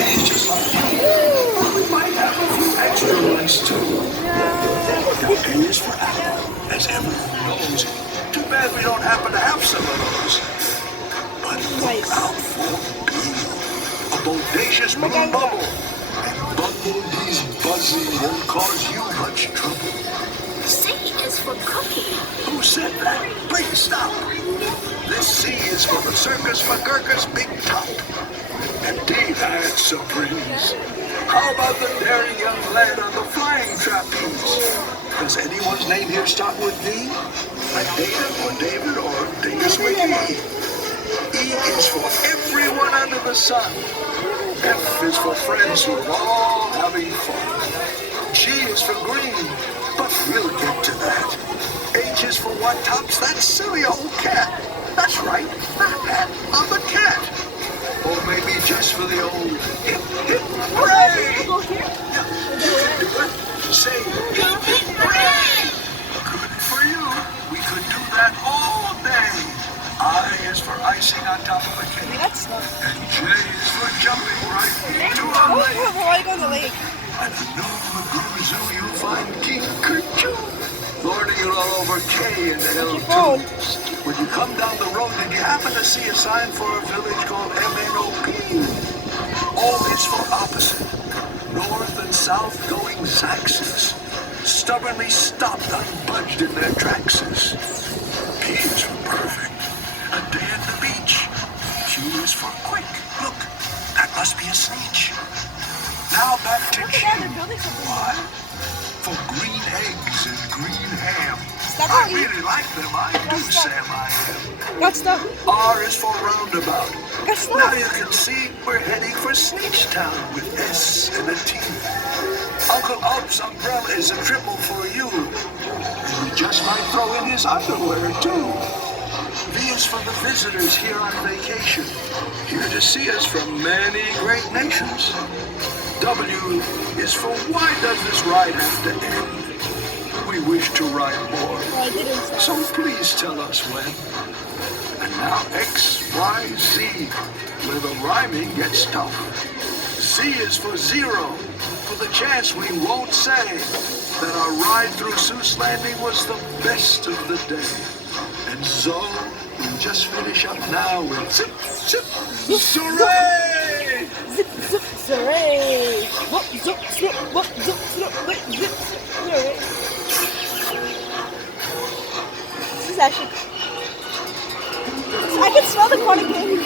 He's just like you. We might have a few extra ones too. Now, A is for apple, as everyone knows. Too bad we don't happen to have some of those. But look out for B, a bodacious blue bubble. And Bumblebee's buzzing won't cause you much trouble. C is for cookie. Who said that? Please stop. This C is for the Circus McGurkus Big Top. And D, that's surprise. How about the daring young lad on the flying trapeze? Does anyone's name here start with D? Like Data or David or Dingus McGee? E is for everyone under the sun. F is for friends who are all having fun. G is for green, but we'll get to that. H is for what tops that silly old cat. That's right, the hat on the cat. Or maybe just for the old hip, hip, hooray! Yeah, you can do it. Say hip, hip, hooray! Good for you. We could do that all day. I is for icing on top of a cake. That's not. And J is for jumping right into a lake. Why go to the lake? At the new Magoo Zoo, you'll find King Kerchoo lording it all over K and L2. When you come down the road, did you happen to see a sign for a village called MNOP? O is for opposite. North and south going Zaxes. Stubbornly stopped, unbudged in their traxes. P is for perfect. A day at the beach. Q is for quick. Look, that must be a sneetch. Now back to Q. What? For green eggs and green ham. I really like them. I do, Sam, I am. Got stuff. R is for roundabout. Got stuff. Now you can see we're heading for Sneetch Town with S and a T. Uncle Ulp's umbrella is a triple for you. And we just might throw in his underwear, too. V is for the visitors here on vacation. Here to see us from many great nations. W is for why does this ride have to end? We wish to ride more. So please tell us when. And now X, Y, Z, where the rhyming gets tough. Z is for zero, for the chance we won't say that our ride through Seuss Landing was the best of the day. And Zo, we just finish up now with zip, zip, hooray! Zip, zip, hooray! Whoop, zip, zip, whoop, zip, zip, whoop, zip, zip, hooray! This is actually... I can smell the cotton candy.